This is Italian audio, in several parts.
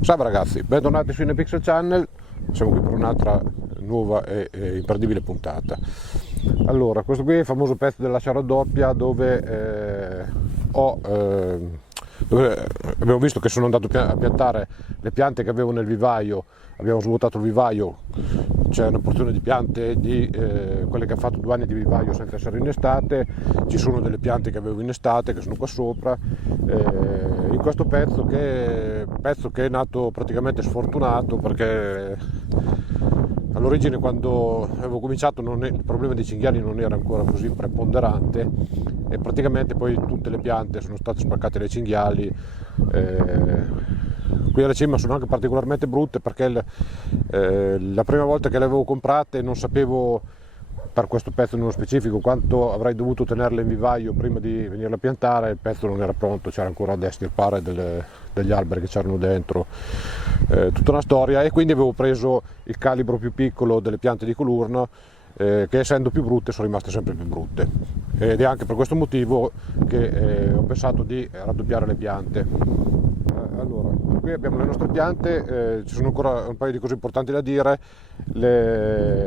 Salve ragazzi, bentornati su NPixel Channel, siamo qui per un'altra nuova e imperdibile puntata. Allora, questo qui è il famoso pezzo della scia raddoppia dove abbiamo visto che sono andato a piantare le piante che avevo nel vivaio. Abbiamo svuotato il vivaio, c'è una porzione di piante di quelle che hanno fatto 2 anni di vivaio senza essere innestate, ci sono delle piante che avevo innestate che sono qua sopra, in questo pezzo che è nato praticamente sfortunato, perché all'origine, quando avevo cominciato, il problema dei cinghiali non era ancora così preponderante e praticamente poi tutte le piante sono state spaccate dai cinghiali. Qui alla cima sono anche particolarmente brutte perché la prima volta che le avevo comprate non sapevo, per questo pezzo nello specifico, quanto avrei dovuto tenerle in vivaio prima di venirle a piantare. Il pezzo non era pronto, c'era ancora da estirpare degli alberi che c'erano dentro, tutta una storia, e quindi avevo preso il calibro più piccolo delle piante di colurno, che essendo più brutte sono rimaste sempre più brutte, ed è anche per questo motivo che ho pensato di raddoppiare le piante. Allora, qui abbiamo le nostre piante, ci sono ancora un paio di cose importanti da dire,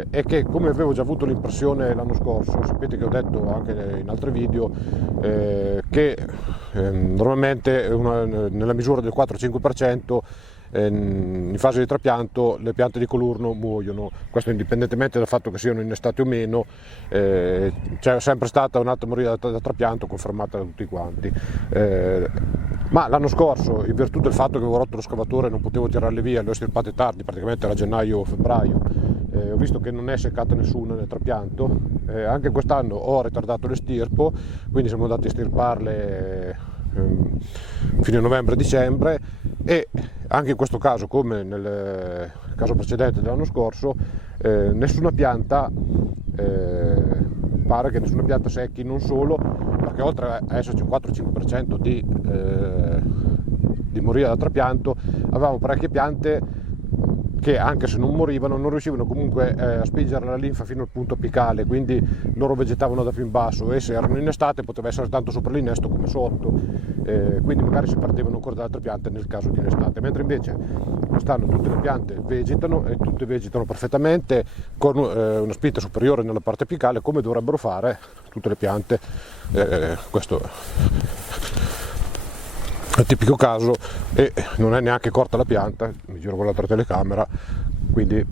è che, come avevo già avuto l'impressione l'anno scorso, sapete che ho detto anche in altri video, che normalmente nella misura del 4-5% in fase di trapianto le piante di colurno muoiono. Questo indipendentemente dal fatto che siano innestate o meno, c'è sempre stata un'alta morire da trapianto confermata da tutti quanti, ma l'anno scorso, in virtù del fatto che avevo rotto lo scavatore e non potevo tirarle via, le ho estirpate tardi, praticamente era gennaio o febbraio, ho visto che non è seccata nessuna nel trapianto, anche quest'anno ho ritardato l'estirpo, quindi siamo andati a estirparle fine novembre-dicembre, e anche in questo caso, come nel caso precedente dell'anno scorso, nessuna pianta, pare che nessuna pianta secchi, non solo perché oltre a esserci un 4-5% di morire da trapianto, avevamo parecchie piante che, anche se non morivano, non riuscivano comunque a spingere la linfa fino al punto apicale, quindi loro vegetavano da più in basso, e se erano innestate poteva essere tanto sopra l'innesto come sotto, quindi magari si perdevano ancora dalle altre piante nel caso di innestate, mentre invece quest'anno tutte le piante vegetano, e tutte vegetano perfettamente con una spinta superiore nella parte apicale, come dovrebbero fare tutte le piante. Questo è il tipico caso, e non è neanche corta la pianta, mi giro con l'altra telecamera, quindi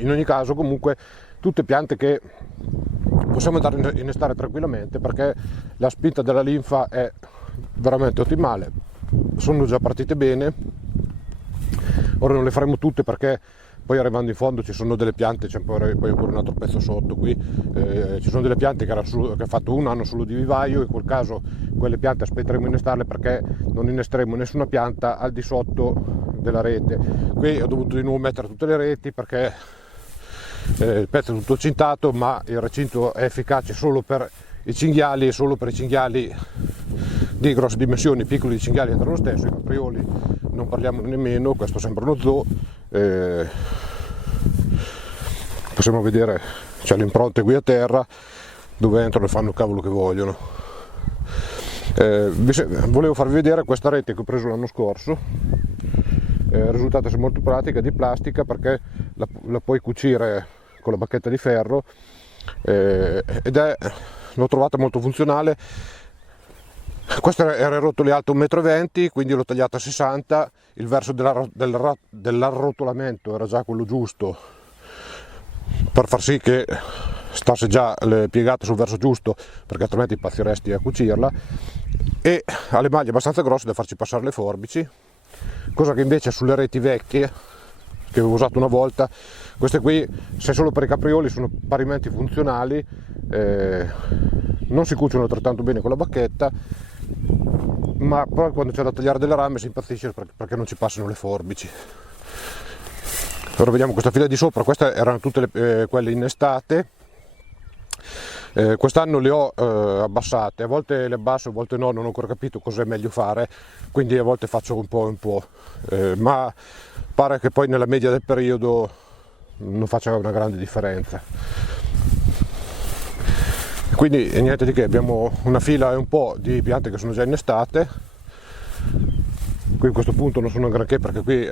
in ogni caso comunque tutte piante che possiamo andare a innestare tranquillamente, perché la spinta della linfa è veramente ottimale, sono già partite bene. Ora non le faremo tutte perché poi, arrivando in fondo, ci sono delle piante, c'è poi ancora un altro pezzo sotto qui, ci sono delle piante che ha fatto un anno solo di vivaio. In quel caso quelle piante aspetteremo a innestarle, perché non innesteremo nessuna pianta al di sotto della rete. Qui ho dovuto di nuovo mettere tutte le reti perché il pezzo è tutto cintato, ma il recinto è efficace solo per i cinghiali, e solo per i cinghiali di grosse dimensioni. I piccoli cinghiali entrano lo stesso, i caprioli non parliamo nemmeno, questo sembra uno zoo. Possiamo vedere, c'è l'impronta qui a terra dove entrano e fanno il cavolo che vogliono. Volevo farvi vedere questa rete che ho preso l'anno scorso, il risultato è molto pratica, di plastica, perché la puoi cucire con la bacchetta di ferro, l'ho trovata molto funzionale. Questo era il rotolo alto 1,20 m, quindi l'ho tagliato a 60, il verso dell'arrotolamento era già quello giusto, per far sì che stasse già piegata sul verso giusto, perché altrimenti impazziresti a cucirla, e ha le maglie abbastanza grosse da farci passare le forbici, cosa che invece sulle reti vecchie che avevo usato una volta, queste qui, se solo per i caprioli, sono parimenti funzionali, non si cuciono altrettanto bene con la bacchetta, ma poi quando c'è da tagliare delle rame si impazzisce perché non ci passano le forbici. Ora vediamo questa fila di sopra, queste erano tutte quelle innestate. Quest'anno le ho abbassate, a volte le abbasso, a volte no, non ho ancora capito cos'è meglio fare, quindi a volte faccio un po' e un po', ma pare che poi nella media del periodo non faccia una grande differenza. Quindi niente di che, abbiamo una fila e un po' di piante che sono già innestate. Qui a questo punto non sono granché perché qui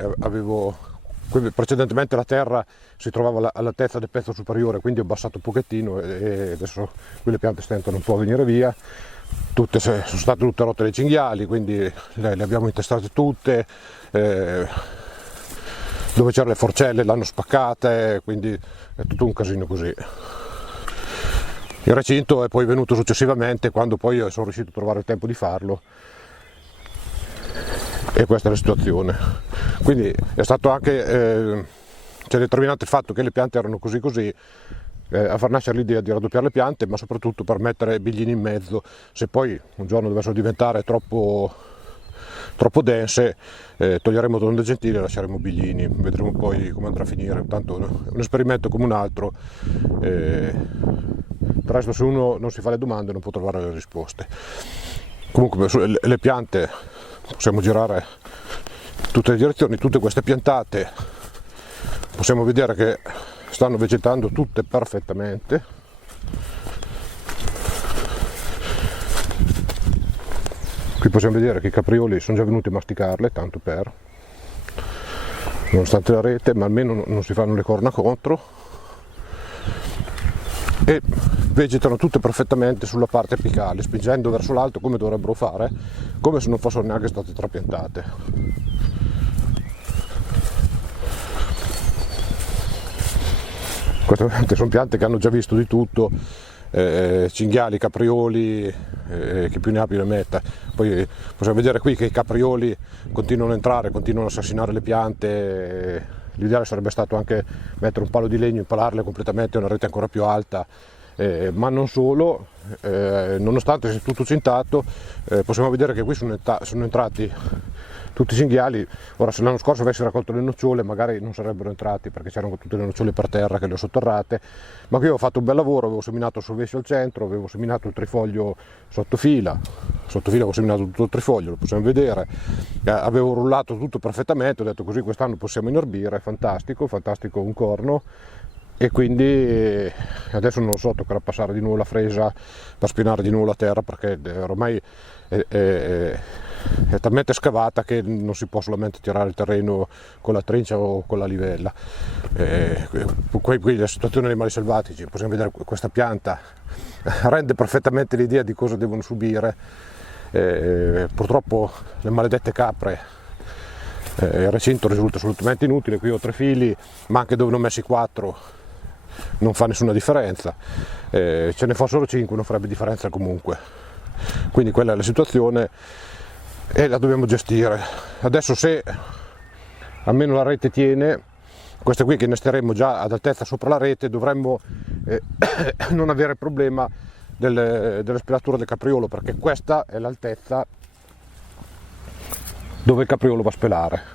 precedentemente la terra si trovava all'altezza del pezzo superiore, quindi ho abbassato un pochettino e adesso qui le piante stentano un po' a venire via. Sono state tutte rotte dai cinghiali, quindi le abbiamo intestate tutte, dove c'erano le forcelle l'hanno spaccate, quindi è tutto un casino così. Il recinto è poi venuto successivamente, quando poi sono riuscito a trovare il tempo di farlo, e questa è la situazione. Quindi è stato anche determinante il fatto che le piante erano così a far nascere l'idea di raddoppiare le piante, ma soprattutto per mettere biglini in mezzo. Se poi un giorno dovessero diventare troppo dense, toglieremo Tonde Gentili e lasceremo biglini, vedremo poi come andrà a finire. Tanto è un esperimento come un altro, del resto se uno non si fa le domande non può trovare le risposte. Comunque le piante possiamo girare in tutte le direzioni, tutte queste piantate possiamo vedere che stanno vegetando tutte perfettamente. Qui possiamo vedere che i caprioli sono già venuti a masticarle, tanto per, nonostante la rete, ma almeno non si fanno le corna contro, e vegetano tutte perfettamente sulla parte apicale, spingendo verso l'alto come dovrebbero fare, come se non fossero neanche state trapiantate. Queste sono piante che hanno già visto di tutto, cinghiali, caprioli, chi più ne ha più ne metta. Poi possiamo vedere qui che i caprioli continuano a entrare, continuano a assassinare le piante. L'ideale sarebbe stato anche mettere un palo di legno, impalarle completamente a una rete ancora più alta, ma non solo, nonostante sia tutto cintato, possiamo vedere che qui sono entrati tutti i cinghiali. Ora, se l'anno scorso avessi raccolto le nocciole magari non sarebbero entrati perché c'erano tutte le nocciole per terra che le ho sotterrate, ma qui avevo fatto un bel lavoro, avevo seminato il sovesio al centro, avevo seminato il trifoglio sottofila avevo seminato tutto il trifoglio, lo possiamo vedere, avevo rullato tutto perfettamente, ho detto così quest'anno possiamo inerbire, fantastico un corno. E quindi adesso non lo so, toccherà passare di nuovo la fresa per spinare di nuovo la terra, perché ormai è talmente scavata che non si può solamente tirare il terreno con la trincia o con la livella. Qui la situazione dei animali selvatici, possiamo vedere questa pianta rende perfettamente l'idea di cosa devono subire. Purtroppo le maledette capre, il recinto risulta assolutamente inutile. Qui ho 3 fili, ma anche dove ne ho messi 4 non fa nessuna differenza, ce ne fossero 5 non farebbe differenza comunque. Quindi quella è la situazione e la dobbiamo gestire. Adesso, se almeno la rete tiene, queste qui che innesteremo già ad altezza sopra la rete, dovremmo non avere il problema delle spelature del capriolo, perché questa è l'altezza dove il capriolo va a spelare.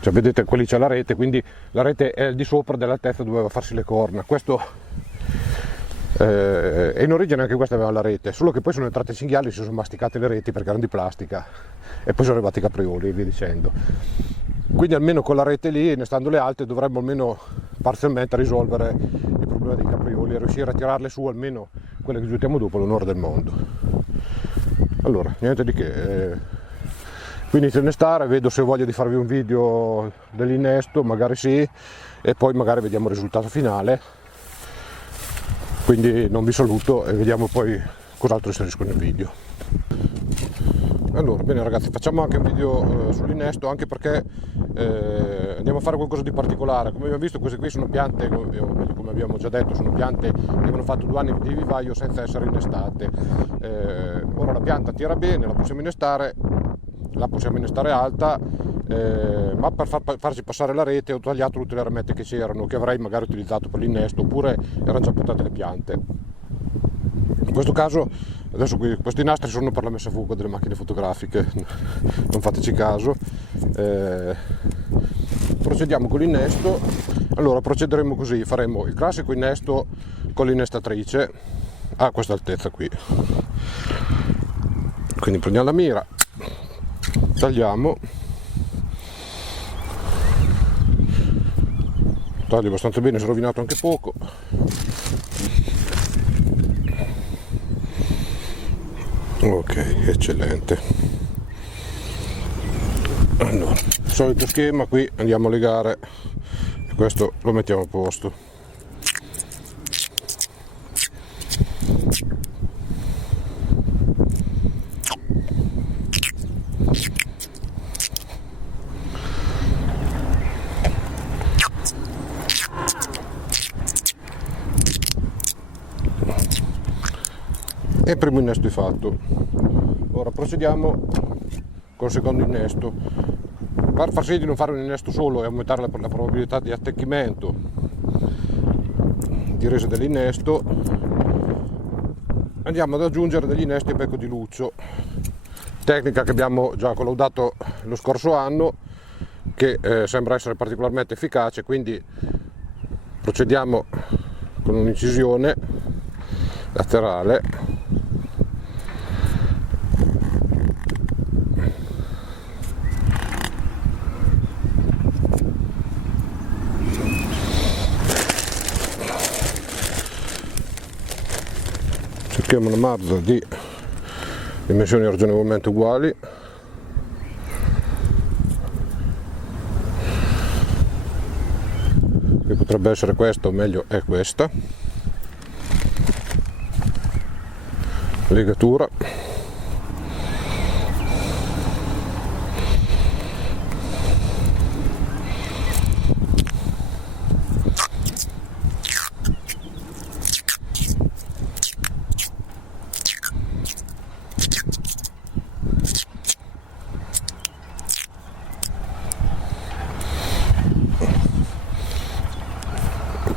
Cioè, vedete, qua lì c'è la rete, quindi la rete è al di sopra dell'altezza dove doveva farsi le corna. Questo e in origine anche questa aveva la rete, solo che poi sono entrati i cinghiali, si sono masticate le reti perché erano di plastica, e poi sono arrivati i caprioli e via dicendo. Quindi almeno con la rete lì, innestando le alte, dovremmo almeno parzialmente risolvere il problema dei caprioli e riuscire a tirarle su, almeno quelle che gettiamo dopo, l'onore del mondo. Allora, niente di che, qui inizio a innestare, vedo se ho voglia di farvi un video dell'innesto, magari sì, e poi magari vediamo il risultato finale. Quindi non vi saluto e vediamo poi cos'altro inserisco nel video. Allora, bene ragazzi, facciamo anche un video sull'innesto, anche perché andiamo a fare qualcosa di particolare. Come abbiamo visto, queste qui sono piante, come abbiamo già detto, sono piante che avevano fatto 2 anni di vivaio senza essere innestate. Ora la pianta tira bene, la possiamo innestare alta, ma per farci passare la rete ho tagliato tutte le ramette che c'erano, che avrei magari utilizzato per l'innesto, oppure erano già puntate le piante. In questo caso, adesso questi nastri sono per la messa a fuoco delle macchine fotografiche, non fateci caso. Procediamo con l'innesto. Allora, procederemo così: faremo il classico innesto con l'innestatrice a questa altezza qui. Quindi prendiamo la mira, tagliamo, taglio abbastanza bene, si è rovinato anche poco. Ok, eccellente. Allora, solito schema, qui andiamo a legare e questo lo mettiamo a posto. E il primo innesto è fatto. Ora procediamo col secondo innesto. Per far sì di non fare un innesto solo e aumentare la probabilità di attecchimento, di resa dell'innesto, andiamo ad aggiungere degli innesti a becco di luccio, tecnica che abbiamo già collaudato lo scorso anno, che sembra essere particolarmente efficace. Quindi procediamo con un'incisione laterale cerchiamo una mazza di dimensioni ragionevolmente uguali. Che potrebbe essere questa, o meglio è questa legatura.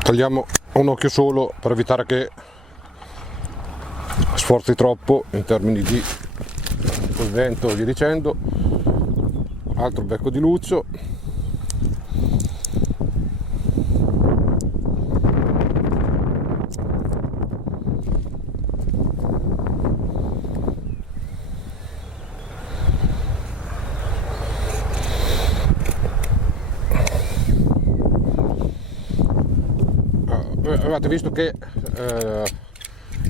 Tagliamo un occhio solo per evitare che sforzi troppo in termini di col vento e via dicendo. Altro becco di luccio. Avete visto che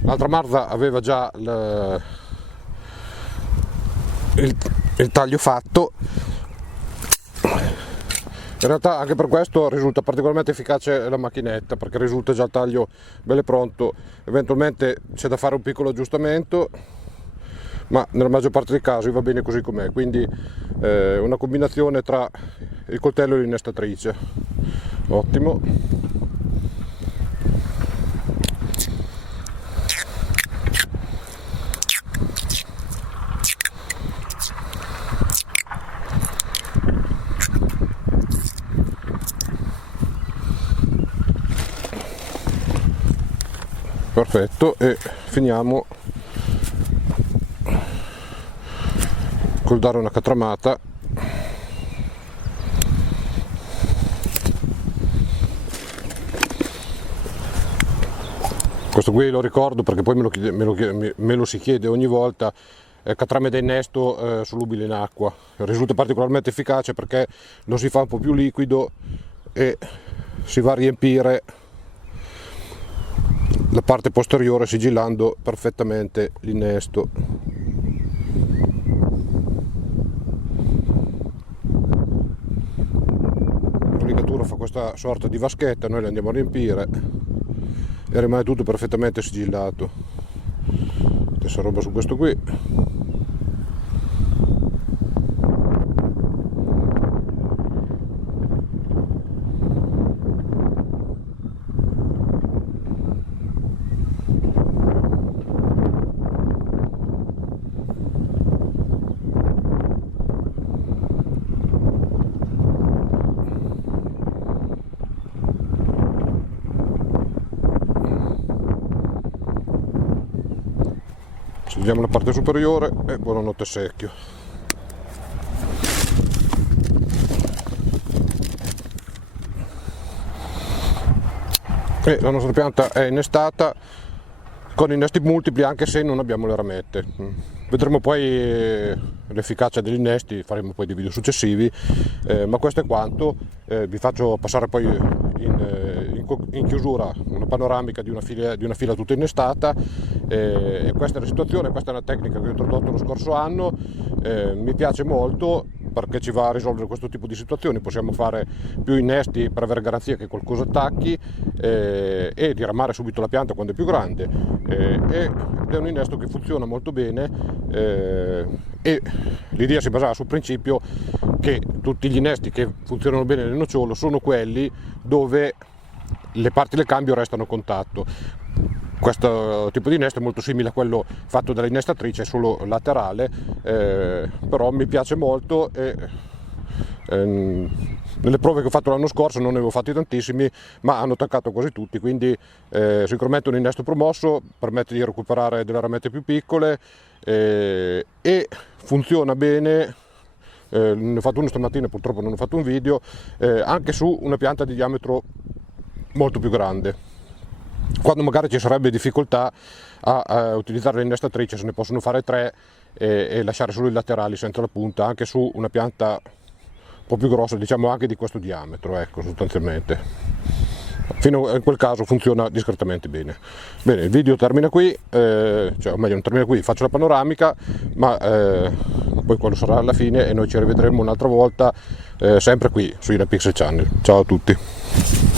l'altra marza aveva già il taglio fatto. In realtà anche per questo risulta particolarmente efficace la macchinetta, perché risulta già il taglio bello pronto. Eventualmente c'è da fare un piccolo aggiustamento, ma nella maggior parte dei casi va bene così com'è. Quindi una combinazione tra il coltello e l'innestatrice, ottimo. Perfetto, e finiamo col dare una catramata. Questo qui lo ricordo perché poi me lo si chiede ogni volta. Catrame da innesto solubile in acqua, risulta particolarmente efficace perché lo si fa un po' più liquido e si va a riempire la parte posteriore sigillando perfettamente l'innesto. La ligatura fa questa sorta di vaschetta, noi la andiamo a riempire e rimane tutto perfettamente sigillato. Stessa roba su questo qui. Vediamo la parte superiore e buonanotte secchio. E la nostra pianta è innestata con innesti multipli, anche se non abbiamo le ramette. Vedremo poi l'efficacia degli innesti, faremo poi dei video successivi, ma questo è quanto. Vi faccio passare poi in in chiusura una panoramica di una fila tutta innestata, e questa è la situazione. Questa è una tecnica che ho introdotto lo scorso anno, mi piace molto perché ci va a risolvere questo tipo di situazioni. Possiamo fare più innesti per avere garanzia che qualcosa attacchi, e diramare subito la pianta quando è più grande, ed è un innesto che funziona molto bene, e l'idea si basava sul principio che tutti gli innesti che funzionano bene nel nocciolo sono quelli dove le parti del cambio restano a contatto. Questo tipo di innesto è molto simile a quello fatto dall'innestatrice, solo laterale, però mi piace molto, e nelle prove che ho fatto l'anno scorso non ne avevo fatti tantissimi, ma hanno attaccato quasi tutti, quindi sicuramente un innesto promosso, permette di recuperare delle ramette più piccole, e funziona bene. Ne ho fatto uno stamattina, purtroppo non ho fatto un video, anche su una pianta di diametro molto più grande, quando magari ci sarebbe difficoltà a utilizzare l'innestatrice. Se ne possono fare 3 e lasciare solo i laterali senza la punta, anche su una pianta un po' più grossa, diciamo anche di questo diametro, ecco, sostanzialmente. Fino a quel caso funziona discretamente bene. Bene, il video termina qui, o meglio non termina qui, faccio la panoramica, ma poi quello sarà alla fine, e noi ci rivedremo un'altra volta, sempre qui su Inapixel Channel. Ciao a tutti.